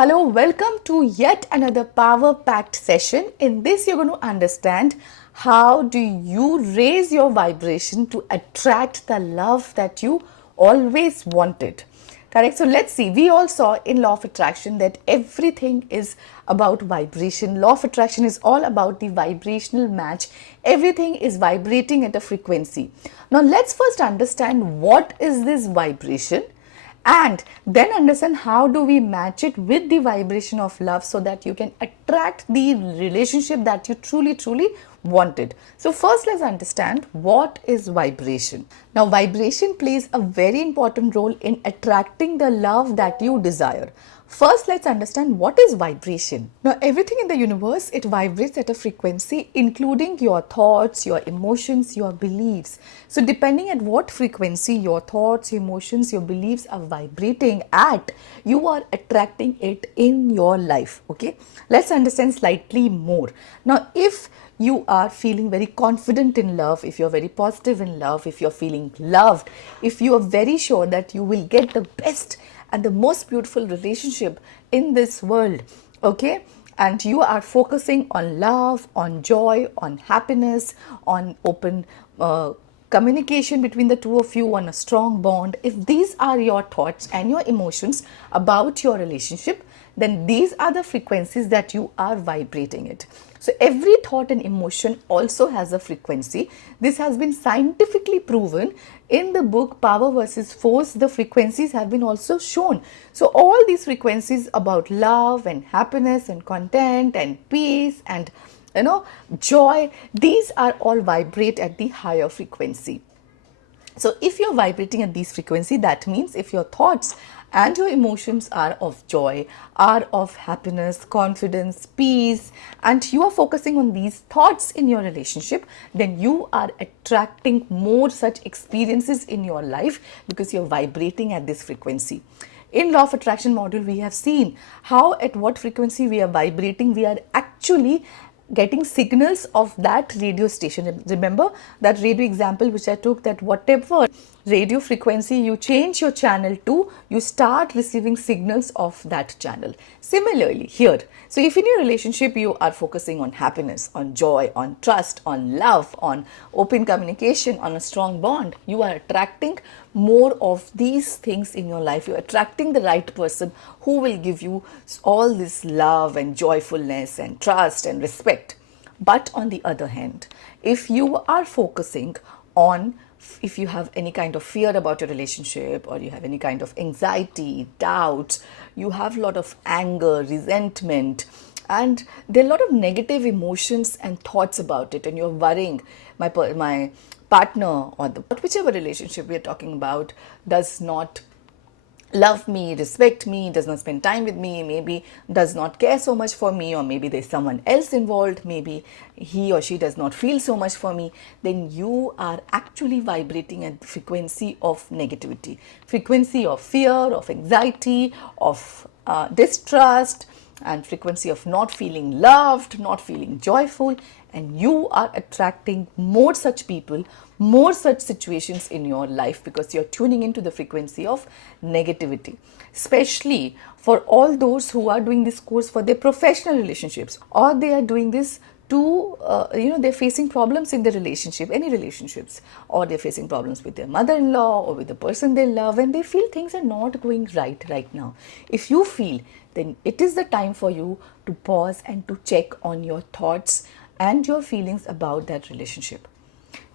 Hello, welcome to yet another power-packed session. In this, you're going to understand how do you raise your vibration to attract the love that you always wanted. Correct? So let's see. We all saw in law of attraction that everything is about vibration. Law of attraction is all about the vibrational match. Everything is vibrating at a frequency. Now let's first understand what is this vibration, and then understand how do we match it with the vibration of love so that you can attract the relationship that you truly wanted. So first, let's understand what is vibration. Now vibration plays a very important role in attracting the love that you desire. First, let's understand what is vibration. Now, everything in the universe, it vibrates at a frequency, including your thoughts, your emotions, your beliefs. So, depending at what frequency your thoughts, emotions, your beliefs are vibrating at, you are attracting it in your life. Okay, let's understand slightly more. Now, if you are feeling very confident in love, if you're very positive in love, if you're feeling loved, if you are very sure that you will get the best and the most beautiful relationship in this world, okay, and you are focusing on love, on joy, on happiness, on open communication between the two of you, on a strong bond, if these are your thoughts and your emotions about your relationship, then these are the frequencies that you are vibrating it. So every thought and emotion also has a frequency. This has been scientifically proven in the book Power versus Force. The frequencies have been also shown. So all these frequencies about love and happiness and content and peace and joy, these are all vibrate at the higher frequency. So if you're vibrating at these frequency, that means if your thoughts and your emotions are of joy, are of happiness, confidence, peace, and you are focusing on these thoughts in your relationship, then you are attracting more such experiences in your life because you're vibrating at this frequency. In law of attraction module, we have seen how at what frequency we are vibrating, we are actually getting signals of that radio station. Remember that radio example which I took, that whatever radio frequency you change your channel to, you start receiving signals of that channel. Similarly here, so if in your relationship you are focusing on happiness, on joy, on trust, on love, on open communication, on a strong bond, you are attracting more of these things in your life. You're attracting the right person who will give you all this love and joyfulness and trust and respect. But on the other hand, if you are focusing on, if you have any kind of fear about your relationship, or you have any kind of anxiety, doubts, you have a lot of anger, resentment, and there are a lot of negative emotions and thoughts about it, and you're worrying, my partner or whichever relationship we are talking about does not love me, respect me, does not spend time with me, maybe does not care so much for me, or maybe there's someone else involved, maybe he or she does not feel so much for me, then you are actually vibrating at the frequency of negativity, frequency of fear, of anxiety, of distrust, and frequency of not feeling loved, not feeling joyful, and you are attracting more such people, more such situations in your life because you're tuning into the frequency of negativity. Especially for all those who are doing this course for their professional relationships, or they are doing this to, they're facing problems in their relationship, any relationships, or they're facing problems with their mother-in-law or with the person they love, and they feel things are not going right now. If you feel, then it is the time for you to pause and to check on your thoughts and your feelings about that relationship.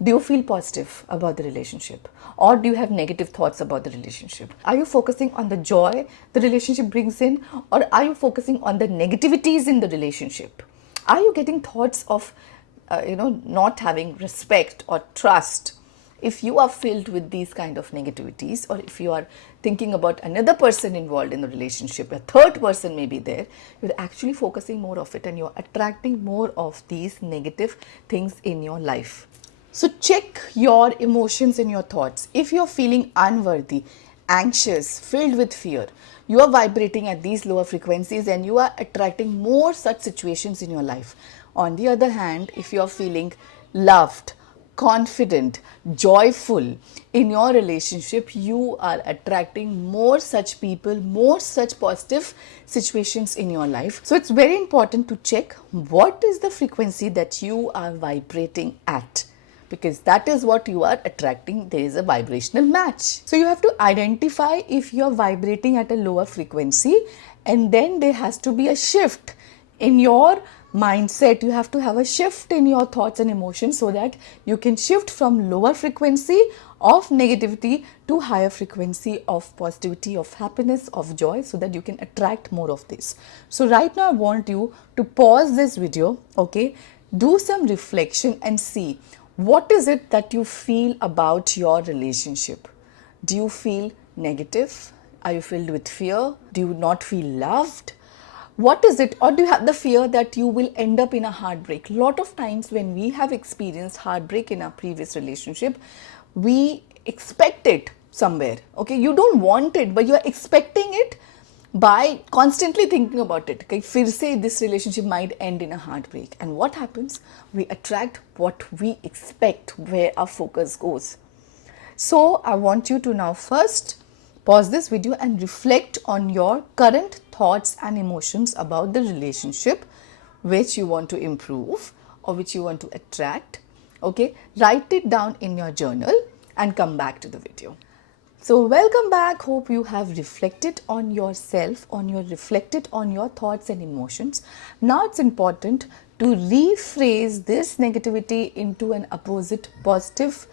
Do you feel positive about the relationship, or do you have negative thoughts about the relationship? Are you focusing on the joy the relationship brings in, or are you focusing on the negativities in the relationship? Are you getting thoughts of not having respect or trust? If you are filled with these kind of negativities, or if you are thinking about another person involved in the relationship, a third person may be there, you're actually focusing more of it and you're attracting more of these negative things in your life. So check your emotions and your thoughts. If you're feeling unworthy, anxious, filled with fear, you are vibrating at these lower frequencies and you are attracting more such situations in your life. On the other hand, if you're feeling loved, confident, joyful in your relationship, you are attracting more such people, more such positive situations in your life. So it's very important to check what is the frequency that you are vibrating at, because that is what you are attracting. There is a vibrational match. So you have to identify if you are vibrating at a lower frequency, and then there has to be a shift in your mindset. You have to have a shift in your thoughts and emotions so that you can shift from lower frequency of negativity to higher frequency of positivity, of happiness, of joy, so that you can attract more of this. So right now I want you to pause this video, okay, do some reflection and see what is it that you feel about your relationship. Do you feel negative? Are you filled with fear? Do you not feel loved? What is it? Or do you have the fear that you will end up in a heartbreak? Lot of times when we have experienced heartbreak in our previous relationship, we expect it somewhere. Okay, you don't want it, but you are expecting it by constantly thinking about it. Okay, फिर से this relationship might end in a heartbreak. And what happens? We attract what we expect, where our focus goes. So I want you to now first pause this video and reflect on your current thoughts and emotions about the relationship which you want to improve or which you want to attract. Okay, write it down in your journal and come back to the video. So welcome back. Hope you have reflected on yourself, reflected on your thoughts and emotions. Now it's important to rephrase this negativity into an opposite positive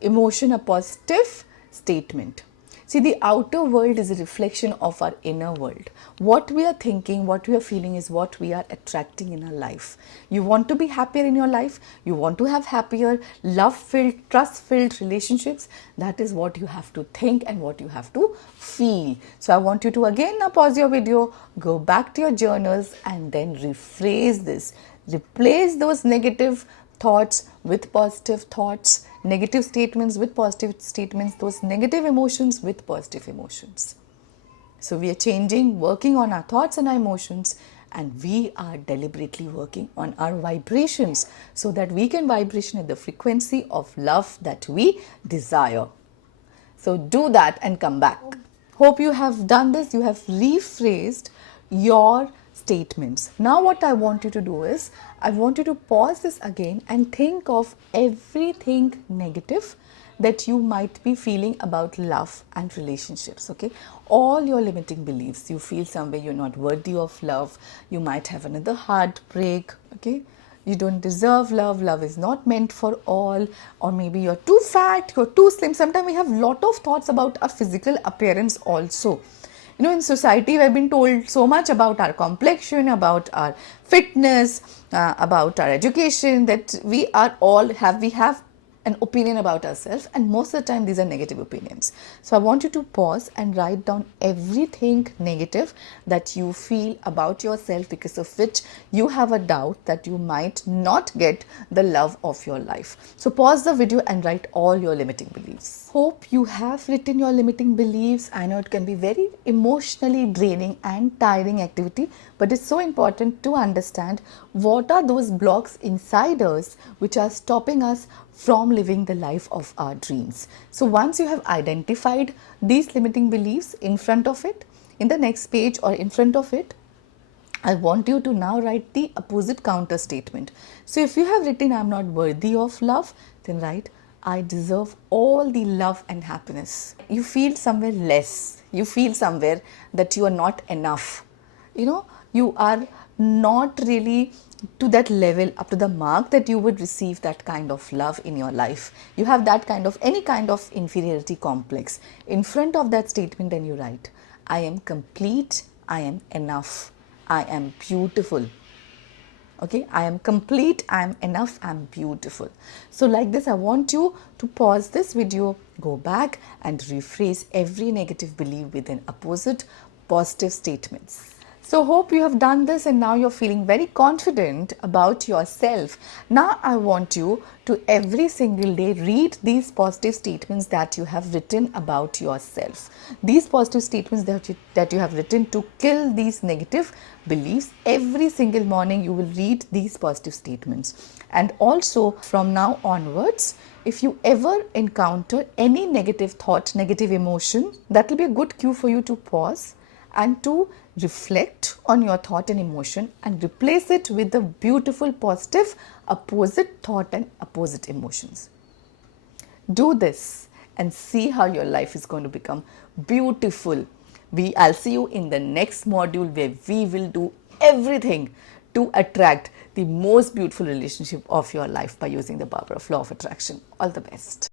emotion, a positive statement. See, the outer world is a reflection of our inner world. What we are thinking, what we are feeling is what we are attracting in our life. You want to be happier in your life, you want to have happier, love-filled, trust-filled relationships. That is what you have to think and what you have to feel. So I want you to again now pause your video, go back to your journals and then rephrase this. Replace those negative thoughts with positive thoughts, negative statements with positive statements, those negative emotions with positive emotions. So we are changing, working on our thoughts and our emotions, and we are deliberately working on our vibrations so that we can vibration at the frequency of love that we desire. So do that and come back. Hope you have done this, you have rephrased your statements. Now what I want you to do is, I want you to pause this again and think of everything negative that you might be feeling about love and relationships. Okay, all your limiting beliefs. You feel somewhere you're not worthy of love, you might have another heartbreak. Okay, you don't deserve love, love is not meant for all, or maybe you're too fat, you're too slim. Sometimes we have lot of thoughts about our physical appearance also. You know, in society we've been told so much about our complexion, about our fitness, about our education, that we have an opinion about ourselves, and most of the time these are negative opinions. So I want you to pause and write down everything negative that you feel about yourself, because of which you have a doubt that you might not get the love of your life. So pause the video and write all your limiting beliefs. Hope you have written your limiting beliefs. I know it can be very emotionally draining and tiring activity, but it's so important to understand what are those blocks inside us which are stopping us from living the life of our dreams. So once you have identified these limiting beliefs, in front of it, in the next page or in front of it, I want you to now write the opposite counter statement. So if you have written I'm not worthy of love, then write I deserve all the love and happiness. You feel somewhere less. You feel somewhere that you are not enough. You know, you are not really to that level, up to the mark that you would receive that kind of love in your life. You have that kind of, any kind of inferiority complex. In front of that statement, then you write, I am complete, I am enough, I am beautiful. Okay, I am complete, I am enough, I am beautiful. So like this, I want you to pause this video, go back and rephrase every negative belief with an opposite positive statements. So hope you have done this and now you're feeling very confident about yourself. Now I want you to every single day read these positive statements that you have written about yourself. These positive statements that you have written to kill these negative beliefs. Every single morning you will read these positive statements. And also from now onwards, if you ever encounter any negative thought, negative emotion, that will be a good cue for you to pause and to reflect on your thought and emotion and replace it with the beautiful, positive, opposite thought and opposite emotions. Do this and see how your life is going to become beautiful. I'll see you in the next module where we will do everything to attract the most beautiful relationship of your life by using the power of law of attraction. All the best.